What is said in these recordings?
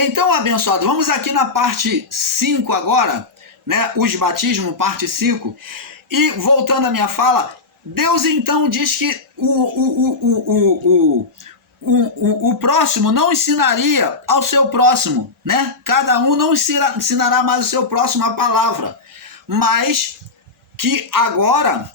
Então, abençoado, vamos aqui na parte 5 agora, né? Os batismos, parte 5. E voltando à minha fala, Deus então diz que o próximo não ensinaria ao seu próximo, né? Cada um não ensinará mais ao seu próximo a palavra, mas que agora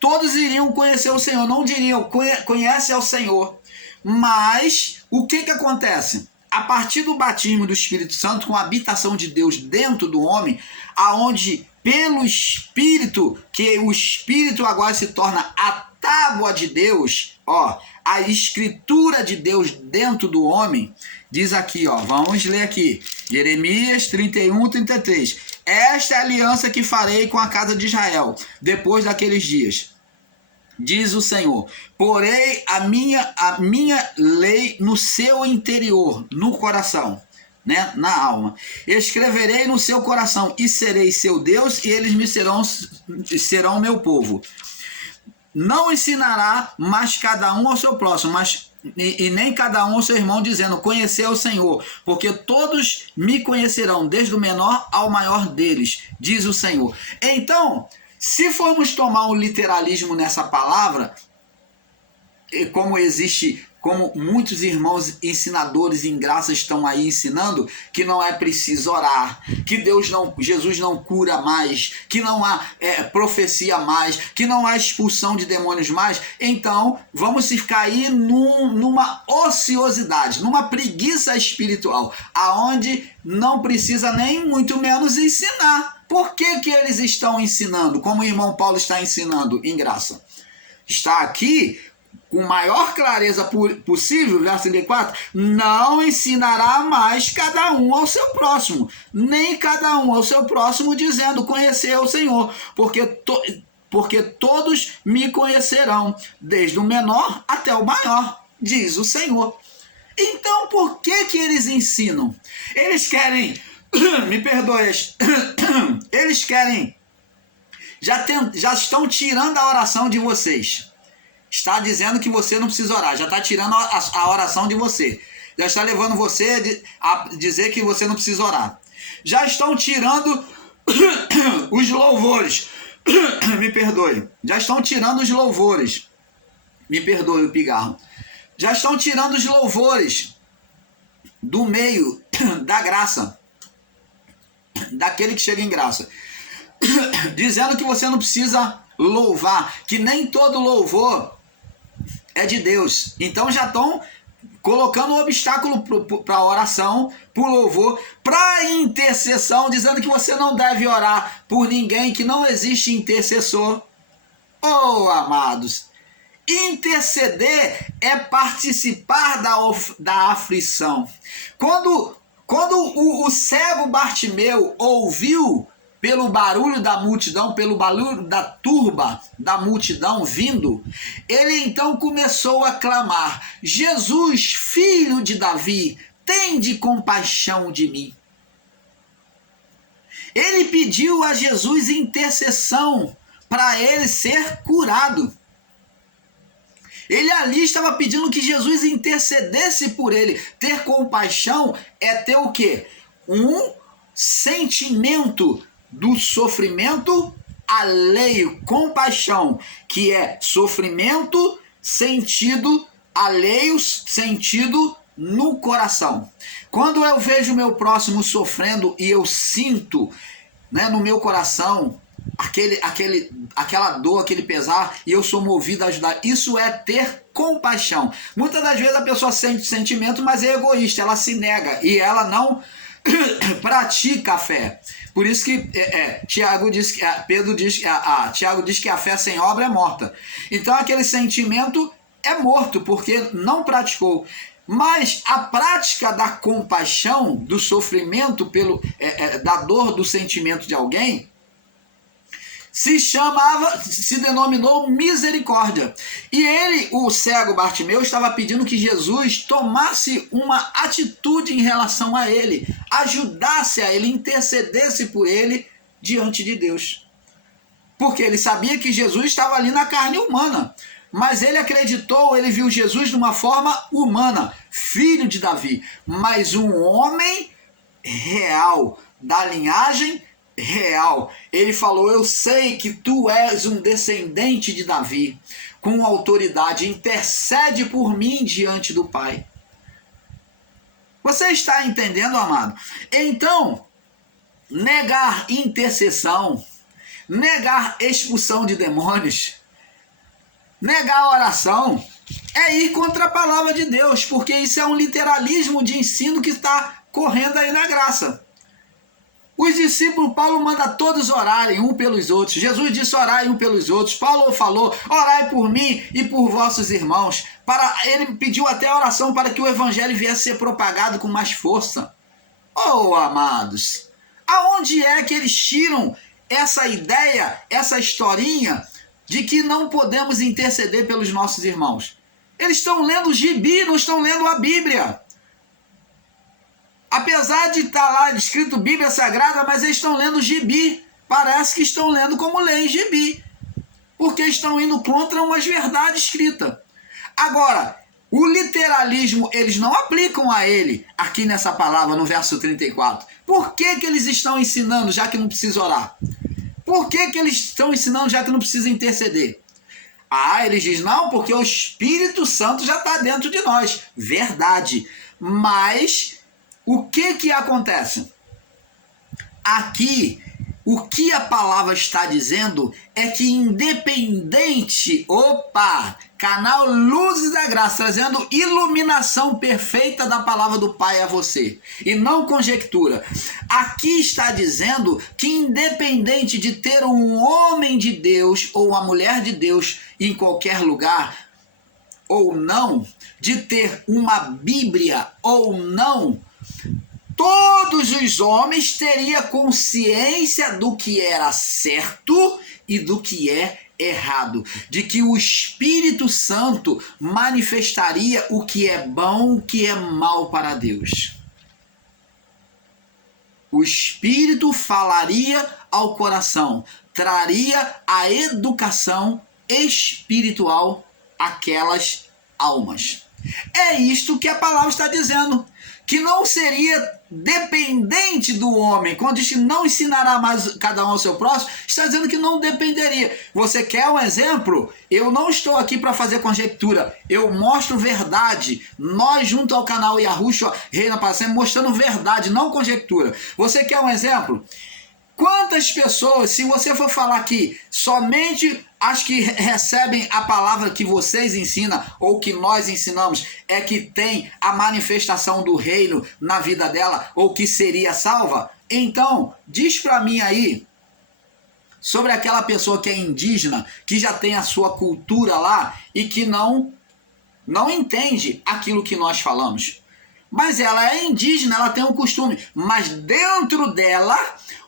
todos iriam conhecer o Senhor, não diriam conhece ao Senhor. Mas o que acontece? A partir do batismo do Espírito Santo, com a habitação de Deus dentro do homem, aonde pelo Espírito, que o Espírito agora se torna a tábua de Deus, ó, a escritura de Deus dentro do homem, diz aqui, ó, vamos ler aqui, Jeremias 31, 33. Esta é a aliança que farei com a casa de Israel, depois daqueles dias, diz o Senhor. Porei a minha lei no seu interior, no coração, né, na alma. Escreverei no seu coração e serei seu Deus e eles me serão meu povo. Não ensinará mais cada um ao seu próximo, mas e nem cada um ao seu irmão, dizendo, conhecer o Senhor, porque todos me conhecerão, desde o menor ao maior deles, diz o Senhor. Então, se formos tomar um literalismo nessa palavra, como existe, como muitos irmãos ensinadores em graça estão aí ensinando, que não é preciso orar, que Jesus não cura mais, que não há profecia mais, que não há expulsão de demônios mais, então vamos ficar aí numa ociosidade, numa preguiça espiritual, aonde não precisa nem muito menos ensinar. Por que eles estão ensinando, como o irmão Paulo está ensinando em graça? Está aqui com maior clareza possível, verso 34, não ensinará mais cada um ao seu próximo, nem cada um ao seu próximo, dizendo, conhecer o Senhor, porque todos me conhecerão, desde o menor até o maior, diz o Senhor. Então, por que eles ensinam? Eles querem, me perdoe, eles querem, já estão tirando a oração de vocês. Está dizendo que você não precisa orar, já está tirando a oração de você. Já está levando você a dizer que você não precisa orar. Já estão tirando os louvores. Me perdoe. Já estão tirando os louvores. Me perdoe o pigarro. Já estão tirando os louvores do meio da graça. Daquele que chega em graça. Dizendo que você não precisa louvar, que nem todo louvor é de Deus. Então já estão colocando um obstáculo para a oração, para o louvor, para a intercessão, dizendo que você não deve orar por ninguém, que não existe intercessor. Oh, amados, interceder é participar da aflição. Quando o cego Bartimeu ouviu pelo barulho da multidão, pelo barulho da turba da multidão vindo, ele então começou a clamar, Jesus, filho de Davi, tende compaixão de mim. Ele pediu a Jesus intercessão para ele ser curado. Ele ali estava pedindo que Jesus intercedesse por ele. Ter compaixão é ter o quê? Um sentimento do sofrimento alheio, compaixão, que é sofrimento, sentido alheio, sentido no coração. Quando eu vejo o meu próximo sofrendo e eu sinto, né, no meu coração aquela dor, aquele pesar, e eu sou movido a ajudar, isso é ter compaixão. Muitas das vezes a pessoa sente sentimento, mas é egoísta, ela se nega e ela não pratica a fé. Por isso que Tiago diz que Tiago diz que a fé sem obra é morta. Então aquele sentimento é morto porque não praticou. Mas a prática da compaixão, do sofrimento, da dor do sentimento de alguém, se denominou misericórdia. E ele, o cego Bartimeu, estava pedindo que Jesus tomasse uma atitude em relação a ele, ajudasse a ele, intercedesse por ele diante de Deus. Porque ele sabia que Jesus estava ali na carne humana. Mas ele acreditou, ele viu Jesus de uma forma humana, filho de Davi, mas um homem real, da linhagem real. Ele falou: eu sei que tu és um descendente de Davi, com autoridade, intercede por mim diante do Pai. Você está entendendo, amado? Então, negar intercessão, negar expulsão de demônios, negar oração, é ir contra a palavra de Deus, porque isso é um literalismo de ensino que está correndo aí na graça. Os discípulos, Paulo manda todos orarem um pelos outros. Jesus disse: orai um pelos outros. Paulo falou: orai por mim e por vossos irmãos. Ele pediu até oração para que o evangelho viesse a ser propagado com mais força. Oh, amados, aonde é que eles tiram essa ideia, essa historinha de que não podemos interceder pelos nossos irmãos? Eles estão lendo o gibi, não estão lendo a Bíblia. Apesar de estar lá escrito Bíblia Sagrada, mas eles estão lendo gibi. Parece que estão lendo como leem gibi, porque estão indo contra umas verdades escritas. Agora, o literalismo, eles não aplicam a ele aqui nessa palavra, no verso 34. Por que eles estão ensinando, já que não precisa orar? Por que eles estão ensinando, já que não precisa interceder? Eles dizem: não, porque o Espírito Santo já está dentro de nós. Verdade. Mas o que acontece? Aqui, o que a palavra está dizendo é que independente, canal Luzes da Graça, trazendo iluminação perfeita da palavra do Pai a você, e não conjectura. Aqui está dizendo que independente de ter um homem de Deus ou uma mulher de Deus em qualquer lugar, ou não, de ter uma Bíblia ou não, todos os homens teriam consciência do que era certo e do que é errado, de que o Espírito Santo manifestaria o que é bom, o que é mal para Deus. O Espírito falaria ao coração, traria a educação espiritual àquelas almas. É isto que a palavra está dizendo, que não seria dependente do homem. Quando diz que não ensinará mais cada um ao seu próximo, está dizendo que não dependeria. Você quer um exemplo? Eu não estou aqui para fazer conjectura, eu mostro verdade. Nós, junto ao canal Yahushua Reina para Sempre, mostrando verdade, não conjectura. Você quer um exemplo? Quantas pessoas, se você for falar que somente as que recebem a palavra que vocês ensinam ou que nós ensinamos é que tem a manifestação do reino na vida dela ou que seria salva? Então, diz para mim aí sobre aquela pessoa que é indígena, que já tem a sua cultura lá e que não entende aquilo que nós falamos. Mas ela é indígena, ela tem um costume, mas dentro dela,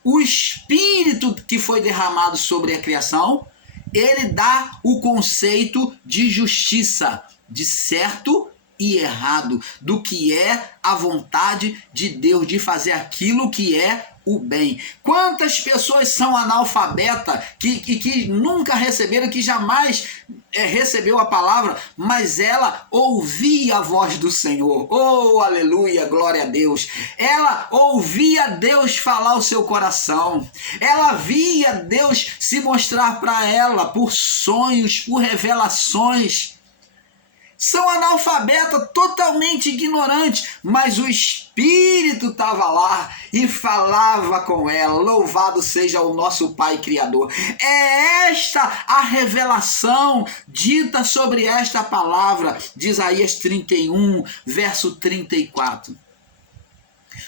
o Espírito que foi derramado sobre a criação, ele dá o conceito de justiça, de certo e errado, do que é a vontade de Deus, de fazer aquilo que é o bem. Quantas pessoas são analfabetas, que nunca receberam, que jamais recebeu a palavra, mas ela ouvia a voz do Senhor. Oh, aleluia, glória a Deus. Ela ouvia Deus falar ao seu coração. Ela via Deus se mostrar para ela por sonhos, por revelações. São analfabetas, totalmente ignorantes, mas o Espírito estava lá e falava com ela. Louvado seja o nosso Pai Criador. É esta a revelação dita sobre esta palavra de Isaías 31, verso 34.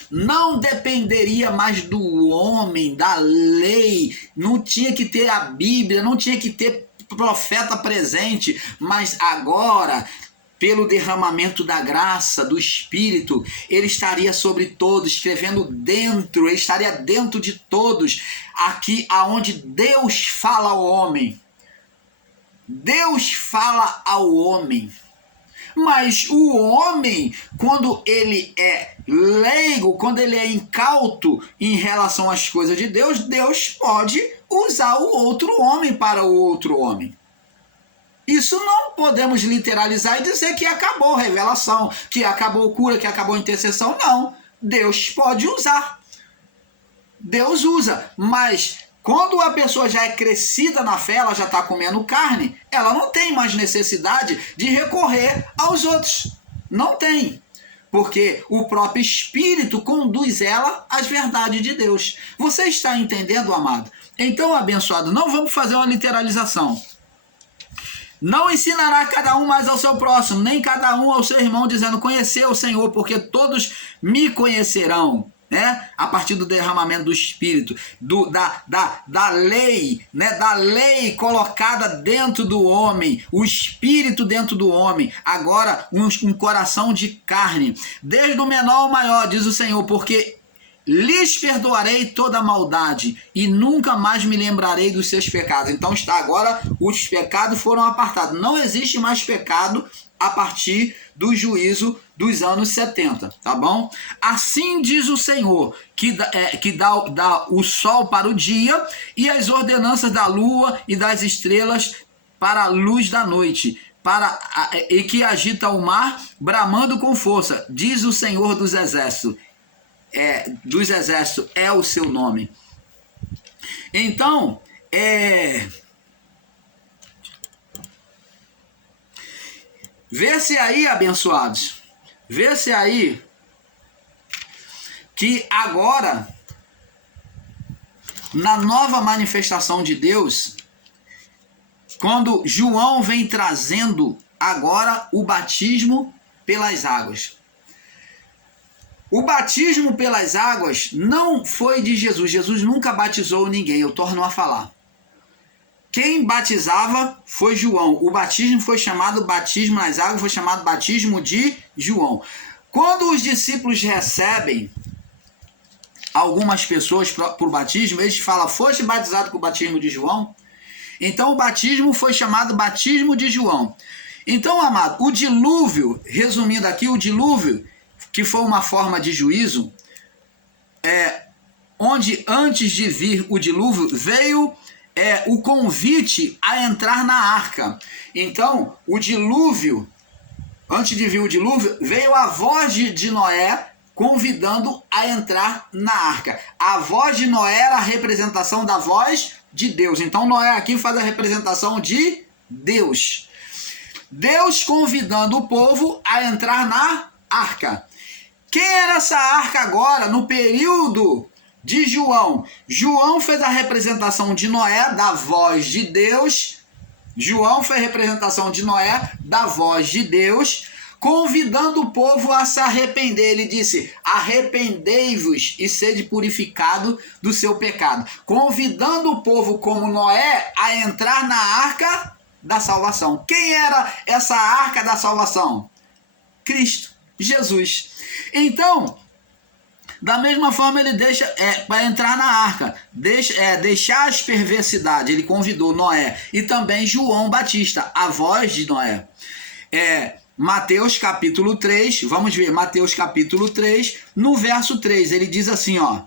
Não dependeria mais do homem, da lei, não tinha que ter a Bíblia, não tinha que ter profeta presente, mas agora, pelo derramamento da graça, do Espírito, ele estaria sobre todos, escrevendo dentro, ele estaria dentro de todos, aqui aonde Deus fala ao homem. Deus fala ao homem. Mas o homem, quando ele é leigo, quando ele é incauto em relação às coisas de Deus, Deus pode usar o outro homem para o outro homem. Isso não podemos literalizar e dizer que acabou a revelação, que acabou a cura, que acabou a intercessão. Não. Deus pode usar. Deus usa. Mas quando a pessoa já é crescida na fé, ela já está comendo carne, ela não tem mais necessidade de recorrer aos outros. Não tem. Porque o próprio Espírito conduz ela às verdades de Deus. Você está entendendo, amado? Então, abençoado, não vamos fazer uma literalização. Não ensinará cada um mais ao seu próximo, nem cada um ao seu irmão, dizendo, conhecer o Senhor, porque todos me conhecerão, né? A partir do derramamento do Espírito, da lei, né? Da lei colocada dentro do homem, o Espírito dentro do homem, agora um coração de carne, desde o menor ao maior, diz o Senhor, porque lhes perdoarei toda a maldade e nunca mais me lembrarei dos seus pecados. Então está agora, os pecados foram apartados. Não existe mais pecado a partir do juízo dos anos 70, tá bom? Assim diz o Senhor, que dá o sol para o dia e as ordenanças da lua e das estrelas para a luz da noite, e que agita o mar, bramando com força, diz o Senhor dos exércitos. É o seu nome. Então, vê-se aí, abençoados, vê-se aí que agora, na nova manifestação de Deus, quando João vem trazendo agora o batismo pelas águas. O batismo pelas águas não foi de Jesus. Jesus nunca batizou ninguém, eu torno a falar. Quem batizava foi João. O batismo foi chamado batismo nas águas, foi chamado batismo de João. Quando os discípulos recebem algumas pessoas para o batismo, eles falam, foste batizado com o batismo de João? Então o batismo foi chamado batismo de João. Então, amado, o dilúvio, resumindo aqui, o dilúvio, que foi uma forma de juízo, onde antes de vir o dilúvio, veio o convite a entrar na arca. Então, o dilúvio, antes de vir o dilúvio, veio a voz de Noé convidando a entrar na arca. A voz de Noé era a representação da voz de Deus. Então, Noé aqui faz a representação de Deus. Deus convidando o povo a entrar na arca. Quem era essa arca agora, no período de João? João fez a representação de Noé, da voz de Deus. João fez a representação de Noé, da voz de Deus, convidando o povo a se arrepender. Ele disse, arrependei-vos e sede purificado do seu pecado. Convidando o povo, como Noé, a entrar na arca da salvação. Quem era essa arca da salvação? Cristo, Jesus. Então, da mesma forma, ele deixa para entrar na arca, deixar as perversidades. Ele convidou Noé e também João Batista, a voz de Noé. Mateus capítulo 3, vamos ver, Mateus capítulo 3, no verso 3, ele diz assim, ó.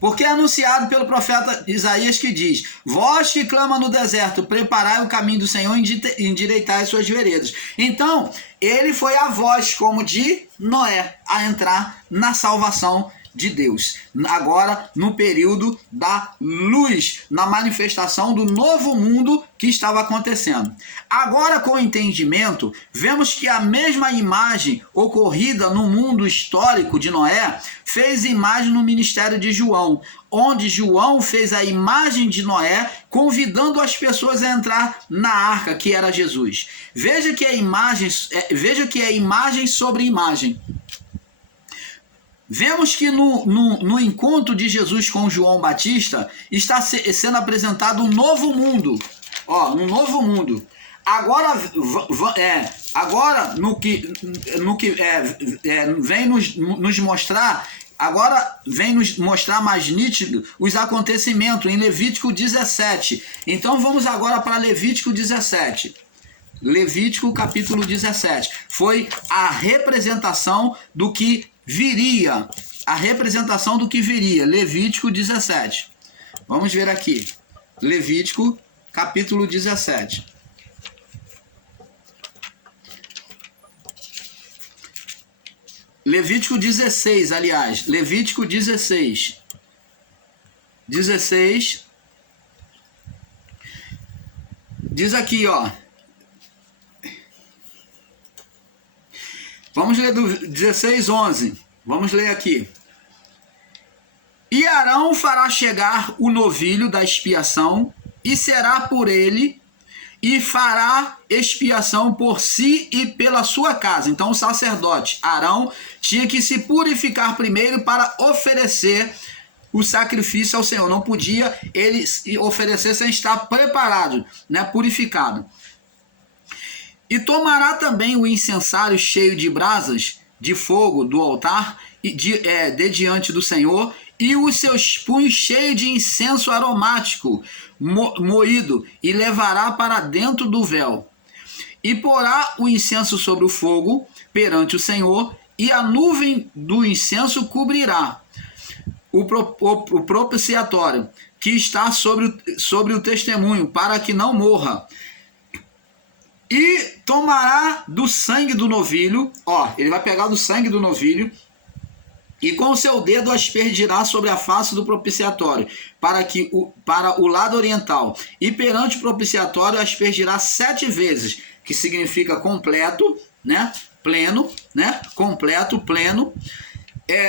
Porque é anunciado pelo profeta Isaías que diz, vós que clama no deserto, preparai o caminho do Senhor e endireitai as suas veredas. Então, ele foi a voz como de Noé a entrar na salvação de Deus. Agora, no período da luz, na manifestação do novo mundo que estava acontecendo. Agora, com o entendimento, vemos que a mesma imagem ocorrida no mundo histórico de Noé fez imagem no ministério de João, onde João fez a imagem de Noé, convidando as pessoas a entrar na arca, que era Jesus. Veja que é imagem sobre imagem. Vemos que no encontro de Jesus com João Batista está sendo apresentado um novo mundo. Um novo mundo. Agora vem nos mostrar, agora vem nos mostrar mais nítido os acontecimentos em Levítico 17. Então vamos agora para Levítico 17. Levítico capítulo 17. Foi a representação do que viria. A representação do que viria. Levítico 17. Vamos ver aqui. Levítico, capítulo 17. Levítico 16, aliás. Levítico 16. 16. Diz aqui, ó. Vamos ler do 16, 11. Vamos ler aqui. E Arão fará chegar o novilho da expiação, e será por ele, e fará expiação por si e pela sua casa. Então o sacerdote Arão tinha que se purificar primeiro para oferecer o sacrifício ao Senhor. Não podia ele oferecer sem estar preparado, né, purificado. E tomará também o incensário cheio de brasas de fogo do altar de diante do Senhor, e os seus punhos cheios de incenso aromático moído, e levará para dentro do véu. E porá o incenso sobre o fogo perante o Senhor, e a nuvem do incenso cobrirá o propiciatório que está sobre o testemunho, para que não morra. E tomará do sangue do novilho, ó, ele vai pegar do sangue do novilho, e com o seu dedo aspergirá sobre a face do propiciatório, para o lado oriental, e perante o propiciatório aspergirá 7 vezes, que significa completo, né, pleno, né, completo, pleno,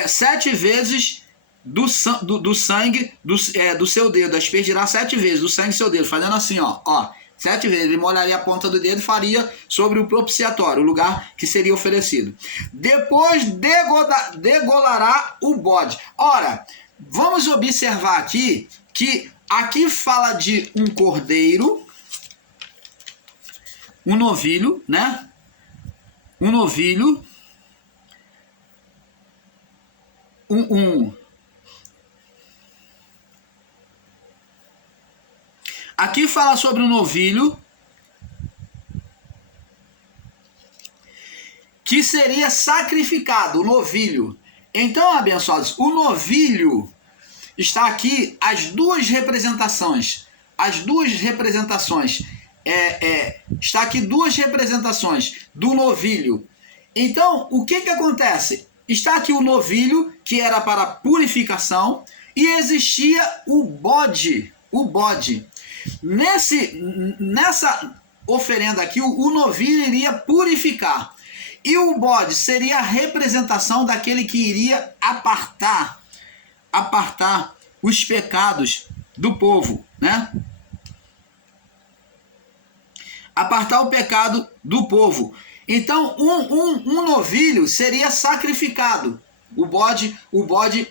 7 vezes do sangue do seu dedo, aspergirá 7 vezes do sangue do seu dedo, fazendo assim, ó, 7 vezes, ele molharia a ponta do dedo e faria sobre o propiciatório, o lugar que seria oferecido. Depois degolará o bode. Ora, vamos observar aqui, que aqui fala de um cordeiro, um novilho, né? Um novilho, Aqui fala sobre um novilho que seria sacrificado, o novilho. Então, abençoados, o novilho está aqui as duas representações. Está aqui 2 representações do novilho. Então, o que acontece? Está aqui o novilho, que era para purificação, e existia o bode. Nessa oferenda aqui, o novilho iria purificar. E o bode seria a representação daquele que iria apartar os pecados do povo, né? Apartar o pecado do povo. Então, um novilho seria sacrificado. O bode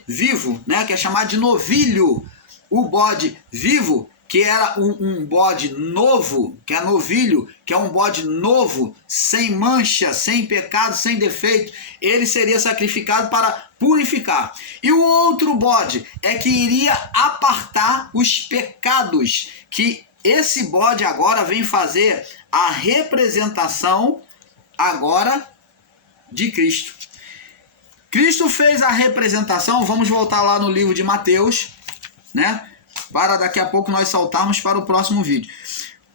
vivo, né? Que é chamado de novilho. O bode vivo, que era um bode novo, que é novilho, que é um bode novo, sem mancha, sem pecado, sem defeito, ele seria sacrificado para purificar. E o outro bode é que iria apartar os pecados, que esse bode agora vem fazer a representação agora de Cristo. Cristo fez a representação, vamos voltar lá no livro de Mateus, né? Para daqui a pouco nós saltarmos para o próximo vídeo.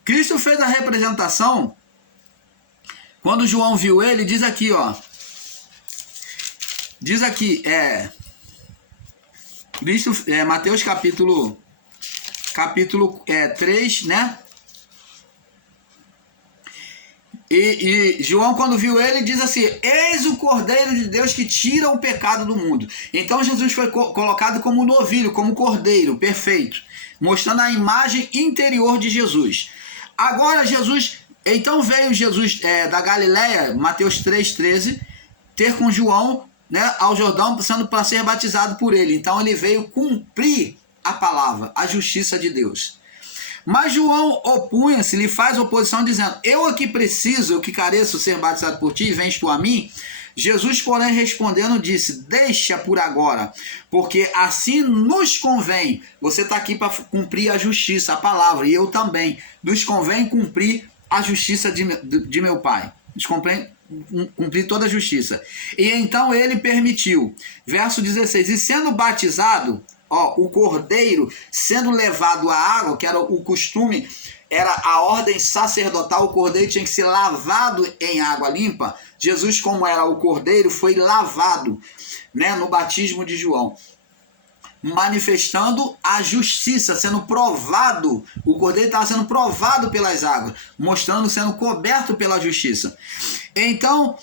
Cristo fez a representação. Quando João viu ele, diz aqui, ó. Diz aqui, Cristo, Mateus capítulo 3, né? E João, quando viu ele, diz assim: eis o Cordeiro de Deus que tira o pecado do mundo. Então Jesus foi colocado como novilho, como cordeiro, perfeito, mostrando a imagem interior de Jesus. Agora então veio Jesus da Galileia, Mateus 3,13, ter com João, né, ao Jordão, sendo para ser batizado por ele. Então ele veio cumprir a palavra, a justiça de Deus. Mas João opunha-se, lhe faz oposição, dizendo: eu aqui preciso, eu que careço ser batizado por ti, e vens tu a mim? Jesus, porém, respondendo, disse: deixa por agora, porque assim nos convém. Você está aqui para cumprir a justiça, a palavra, e eu também. Nos convém cumprir a justiça de meu Pai. Nos convém cumprir toda a justiça. E então ele permitiu. Verso 16: e sendo batizado, Ó, o cordeiro sendo levado à água, que era o costume, era a ordem sacerdotal, o cordeiro tinha que ser lavado em água limpa. Jesus, como era o cordeiro, foi lavado, né, no batismo de João, manifestando a justiça, sendo provado, o cordeiro estava sendo provado pelas águas, mostrando, sendo coberto pela justiça. Então,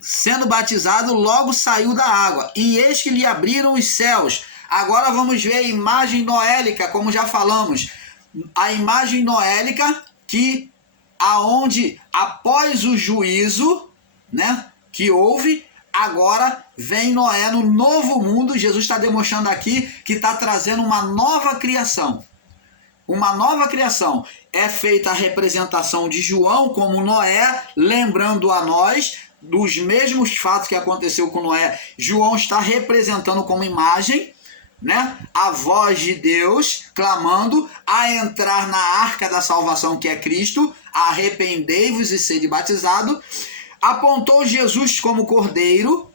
sendo batizado, logo saiu da água, e eis que lhe abriram os céus. Agora vamos ver a imagem noélica, como já falamos, a imagem noélica que aonde após o juízo, né, que houve, agora vem Noé no novo mundo. Jesus está demonstrando aqui que está trazendo uma nova criação. Uma nova criação. É feita a representação de João como Noé, lembrando a nós dos mesmos fatos que aconteceu com Noé. João está representando como imagem, né, a voz de Deus clamando a entrar na arca da salvação, que é Cristo. Arrependei-vos e sede batizado. Apontou Jesus como cordeiro,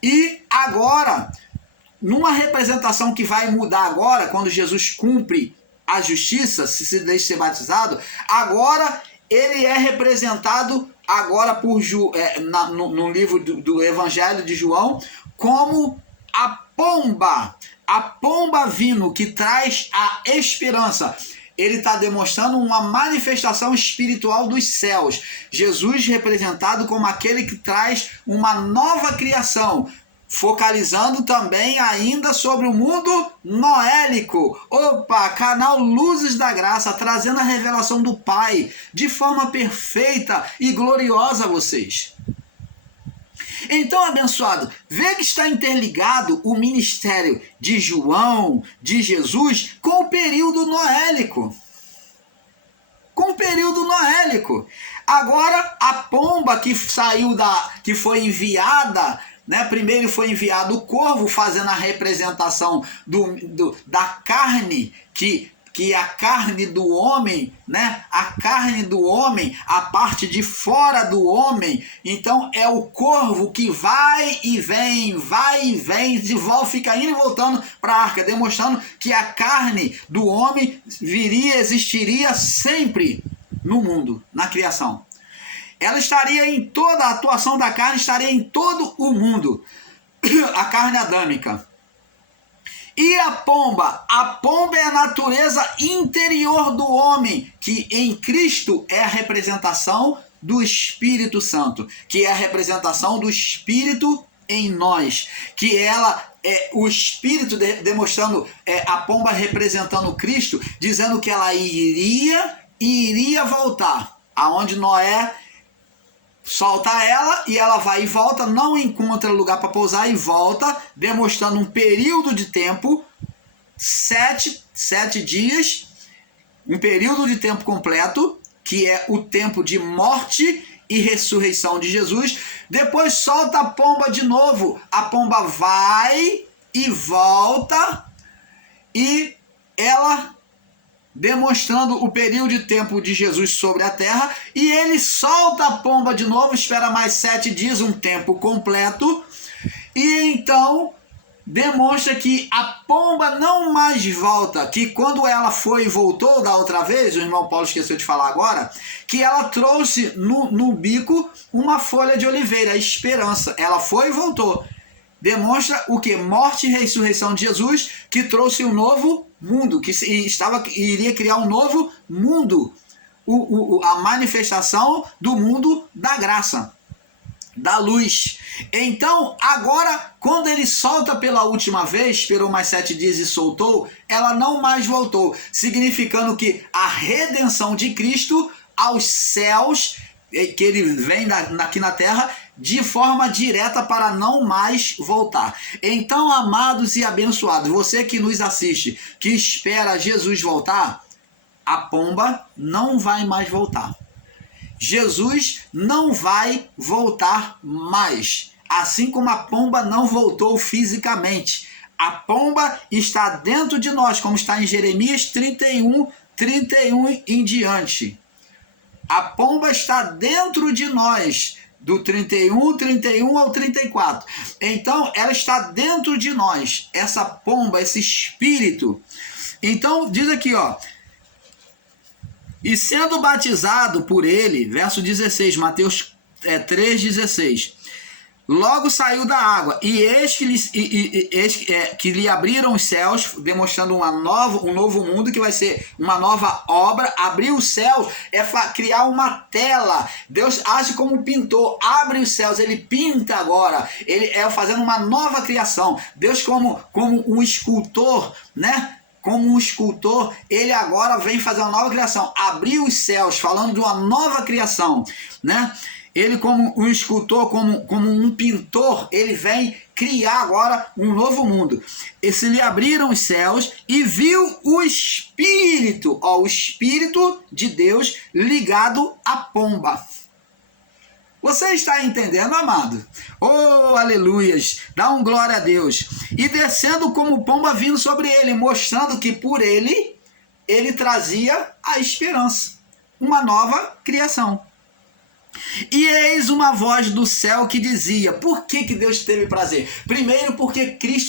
e agora, numa representação que vai mudar agora, quando Jesus cumpre a justiça, se deixa ser batizado, agora ele é representado agora por no livro do Evangelho de João como a pomba vindo, que traz a esperança. Ele está demonstrando uma manifestação espiritual dos céus. Jesus representado como aquele que traz uma nova criação, focalizando também ainda sobre o mundo noélico. Opa, canal Luzes da Graça, trazendo a revelação do Pai de forma perfeita e gloriosa a vocês. Então, abençoado, vê que está interligado o ministério de João, de Jesus, com o período noélico. Com o período noélico. Agora, a pomba que saiu que foi enviada, né? Primeiro foi enviado o corvo, fazendo a representação da carne, que a carne do homem, né? A carne do homem, a parte de fora do homem. Então é o corvo que vai e vem, de volta, fica indo e voltando para a arca, demonstrando que a carne do homem existiria sempre no mundo, na criação. Ela estaria em toda a atuação da carne, estaria em todo o mundo, a carne adâmica. E a pomba é a natureza interior do homem, que em Cristo é a representação do Espírito Santo, que é a representação do Espírito em nós, que ela é o Espírito demonstrando, a pomba representando Cristo, dizendo que ela iria voltar, aonde Noé solta ela e ela vai e volta, não encontra lugar para pousar e volta, demonstrando um período de tempo, 7 dias, um período de tempo completo, que é o tempo de morte e ressurreição de Jesus. Depois solta a pomba de novo, a pomba vai e volta, e ela demonstrando o período de tempo de Jesus sobre a terra, e ele solta a pomba de novo, espera mais 7 dias, um tempo completo, e então demonstra que a pomba não mais volta, que quando ela foi e voltou da outra vez, o irmão Paulo esqueceu de falar agora, que ela trouxe no bico uma folha de oliveira, a esperança. Ela foi e voltou. Demonstra o que? Morte e ressurreição de Jesus, que trouxe um novo mundo, que iria criar um novo mundo, a manifestação do mundo da graça, da luz. Então, agora, quando ele solta pela última vez, esperou mais 7 dias e soltou, ela não mais voltou, significando que a redenção de Cristo aos céus, que ele vem aqui na terra, de forma direta para não mais voltar. Então, amados e abençoados, você que nos assiste, que espera Jesus voltar, a pomba não vai mais voltar. Jesus não vai voltar mais. Assim como a pomba não voltou fisicamente. A pomba está dentro de nós, como está em Jeremias 31 em diante. A pomba está dentro de nós, do 31 ao 34. Então, ela está dentro de nós, essa pomba, esse espírito. Então, diz aqui, ó. E sendo batizado por ele, verso 16, Mateus 3,16. Logo saiu da água, e eis que lhe abriram os céus, demonstrando um novo mundo, que vai ser uma nova obra. Abrir os céus é criar uma tela. Deus age como um pintor, abre os céus, ele pinta agora, ele é fazendo uma nova criação. Deus como um escultor, né? Como um escultor, ele agora vem fazer uma nova criação, abrir os céus, falando de uma nova criação, né? Ele como um escultor, como um pintor, ele vem criar agora um novo mundo. E se lhe abriram os céus e viu o Espírito, ó, o Espírito de Deus ligado à pomba. Você está entendendo, amado? Oh, aleluias! Dá um glória a Deus. E descendo como pomba vindo sobre ele, mostrando que por ele trazia a esperança, uma nova criação. E eis uma voz do céu que dizia, por que Deus teve prazer? Primeiro porque Cristo